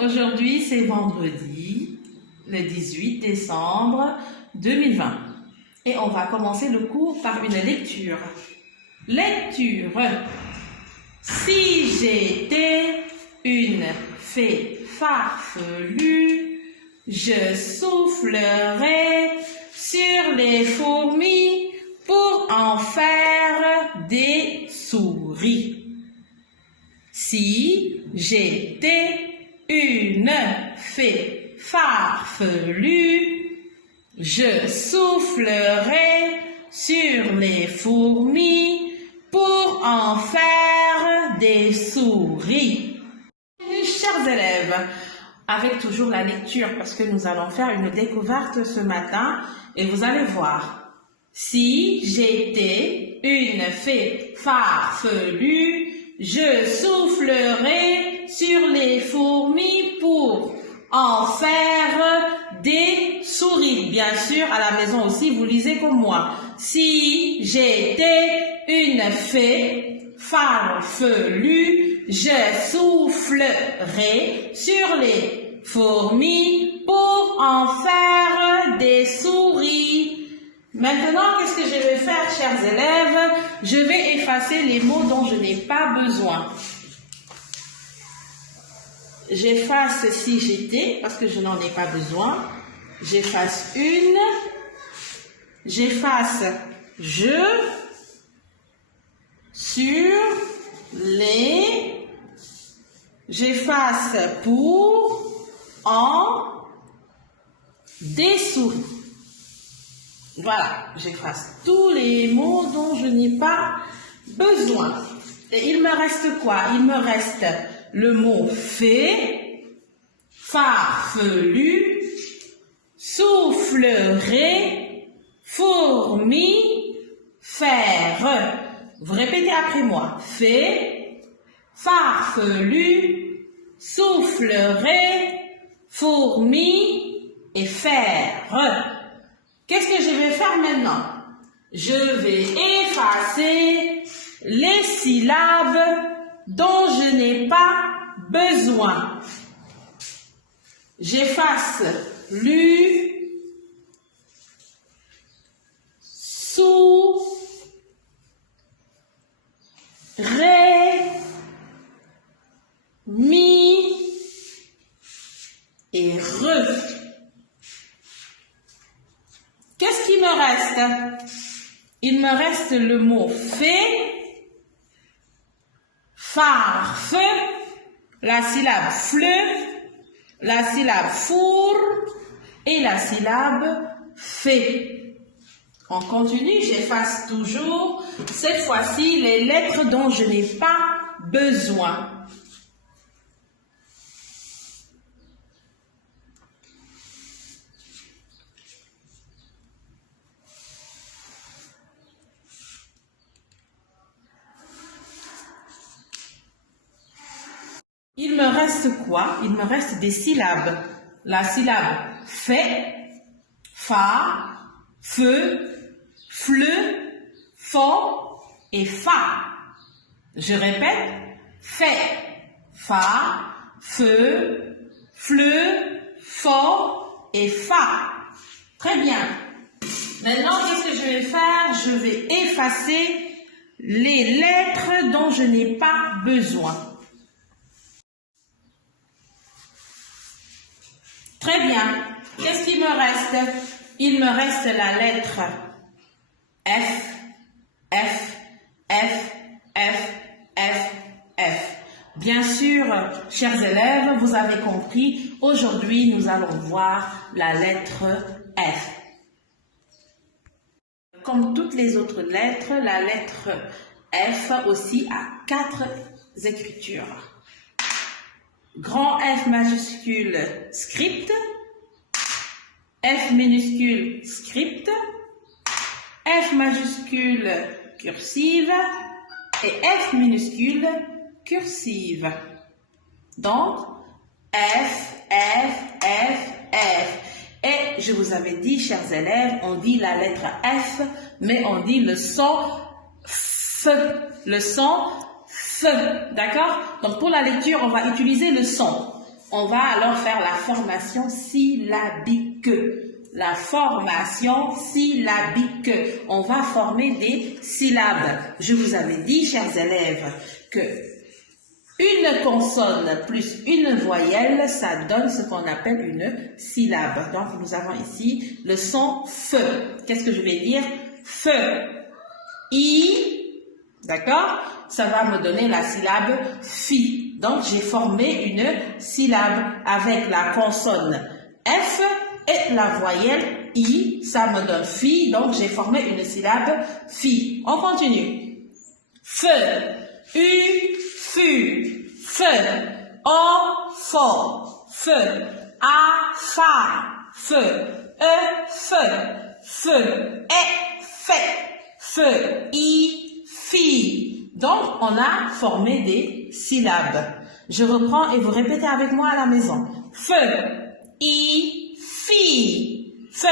Aujourd'hui, c'est vendredi, le 18 décembre 2020. Et on va commencer le cours par une lecture. Lecture. Si j'étais une fée farfelue, je soufflerais sur les fourmis pour en faire des souris. Si j'étais une fée farfelue, je soufflerais sur les fourmis pour en faire des souris. Chers élèves, avec toujours la lecture parce que nous allons faire une découverte ce matin et vous allez voir. Si j'étais une fée farfelue, je soufflerais sur les fourmis pour en faire des souris. Bien sûr, à la maison aussi, vous lisez comme moi. Si j'étais une fée farfelue, je soufflerais sur les fourmis pour en faire des souris. Maintenant, qu'est-ce que je vais faire, chers élèves? Je vais effacer les mots dont je n'ai pas besoin. J'efface si j'étais, parce que je n'en ai pas besoin. J'efface une. J'efface je sur les. J'efface pour en des souris. Voilà, j'efface tous les mots dont je n'ai pas besoin. Et il me reste quoi? Il me reste le mot fée, farfelu, soufflerait, fourmi, faire. Vous répétez après moi. Fée, farfelu, soufflerait, fourmi et faire. Qu'est-ce que je vais faire maintenant? Je vais effacer les syllabes dont je n'ai pas besoin. J'efface lu, sous, ré, mi et re. Qu'est-ce qui me reste? Il me reste le mot fée, farfe, la syllabe fleu, la syllabe four et la syllabe fait. On continue, j'efface toujours, cette fois-ci, les lettres dont je n'ai pas besoin. Il me reste quoi? Il me reste des syllabes. La syllabe fait, fa, feu, fleu, fo et fa. Je répète, fait, fa, feu, fleu, fo et fa. Très bien. Maintenant, qu'est-ce que je vais faire? Je vais effacer les lettres dont je n'ai pas besoin. Très bien. Qu'est-ce qu'il me reste? Il me reste la lettre F, F, F, F, F, F. Bien sûr, chers élèves, vous avez compris, aujourd'hui, nous allons voir la lettre F. Comme toutes les autres lettres, la lettre F aussi a 4 écritures. Grand F majuscule script, F minuscule script, F majuscule cursive et F minuscule cursive. Donc, F, F, F, F. Et je vous avais dit, chers élèves, on dit la lettre F, mais on dit le son F. Le son F. D'accord? Donc pour la lecture, on va utiliser le son. On va alors faire la formation syllabique. La formation syllabique. On va former des syllabes. Je vous avais dit, chers élèves, que une consonne plus une voyelle, ça donne ce qu'on appelle une syllabe. Donc, nous avons ici le son F. Qu'est-ce que je vais dire? F. I. D'accord? Ça va me donner la syllabe Fi. Donc, j'ai formé une syllabe avec la consonne F et la voyelle I. Ça me donne Fi. Donc, j'ai formé une syllabe Fi. On continue. F. U. Fu, feu, o, fo, feu, a, fa, feu, e, feu, e, feu, i, fi. Donc, on a formé des syllabes. Je reprends et vous répétez avec moi à la maison. Feu, i, fi, feu,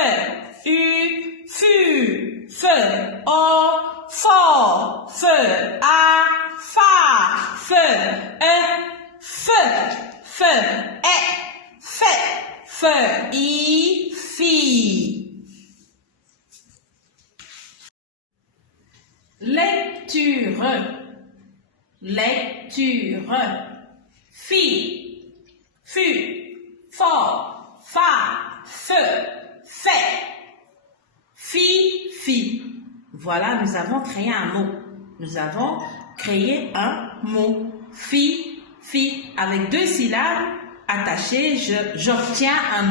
u, fu, feu, o, fo, feu, a, fa, feu, feu, feu, i, fi. Lecture, fi, fu, fo, fa, feu, fi. Voilà, nous avons créé un mot. Nous avons créé un mot. Fi, avec 2 syllabes attachées, j'obtiens un mot.